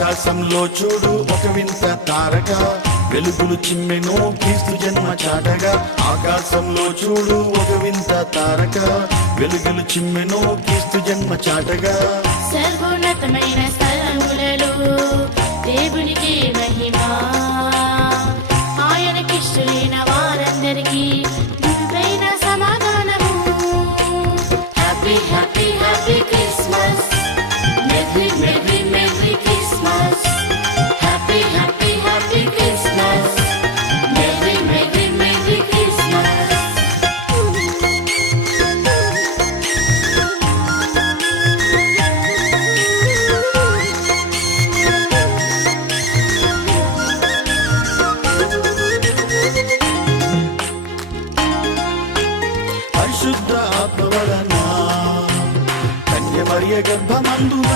ఆకాశంలో చూడు ఒక వింత తారక వెలుగులు చిమ్మెను క్రీస్తు జన్మ చాటగా ఆకాశంలో చూడు ఒక వింత తారక వెలుగులు చిమ్మెను క్రీస్తు జన్మ చాటగా సర్వోన్నతమైన స్థలములలో దేవునికి మహిమా ఆయనకిష్టులైన వారందరికీ దివ్యమైన సమాధానము happy happy happy Christmas merry merry merry Christmas happy happy happy Christmas merry merry merry Christmas పరిశుద్ధ ఆత్మ వలన కన్య మరియ గర్భమందున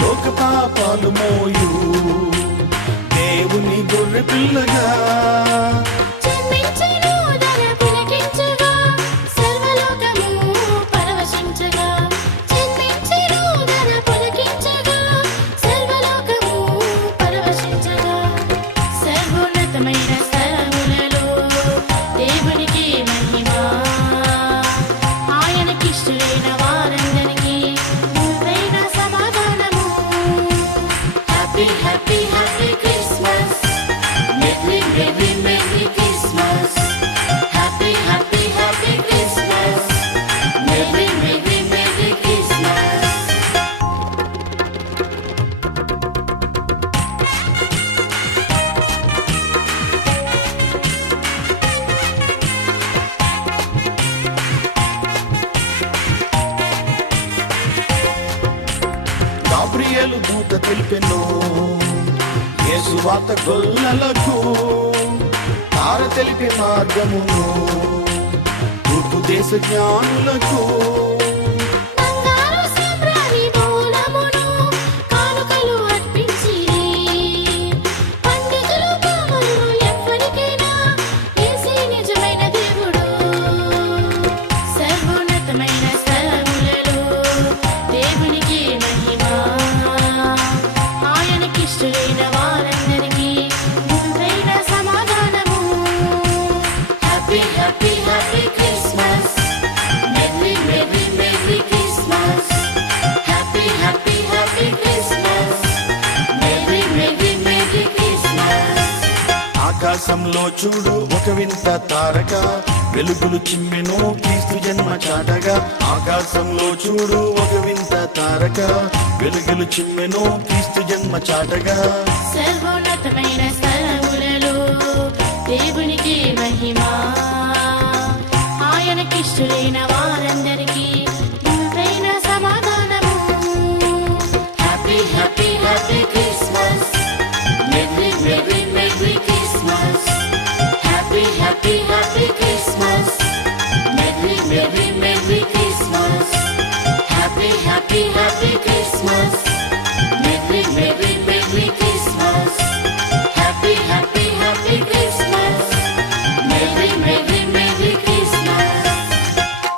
లోక పాపాలు మోయు దేవుని గొర్రె పిల్లగా జన్మించెను ధర పులకించగా సర్వలోకము పరవశించగా జన్మించెను ధర పులకించగా సర్వలోకము పరవశించగా సర్వోన్నతమైన స్థలములలో దేవునికి మహిమా ఆయనకిష్టులైన వారందరికీ దివ్యమైన సమాధానము happy happy happy Christmas merry merry merry Christmas happy happy happy Christmas merry merry merry Christmas Gabriel దూత తెలిపెను యేసువాత గొల్లలకు తార తెలిపే మార్గమును తూర్పు దేశ జ్ఞానులకు బంగారు సాంబ్రాణి మూలమును కానుకలు అర్పించిరి పండితులు పామరులు ఎవ్వరికైనా యేసే నిజమైన దేవుడు సర్వోన్నతమైన స్థలములలో దేవునికి మహిమా ఆయనకిష్టులైన వారందరికీ దివ్యమైన సమాధానము happy happy happy Christmas merry merry merry Christmas happy happy happy Christmas merry merry merry Christmas ఆకాశంలో చూడు ఒక వింత తారక వెలుగులు చిమ్మెను క్రీస్తు జన్మ చాటగా ఆకాశంలో చూడు ఒక వింత తారక వెలుగులు చిమ్మెను క్రీస్తు జన్మ చాటగా సర్వోన్నతమైన స్థలములలో దేవునికి మహిమా ఆయనకిష్టులైన వారందరికీ దివ్యమైన సమాధానము happy happy happy Christmas merry merry merry Christmas happy happy happy Christmas merry merry merry Christmas happy happy happy Christmas merry merry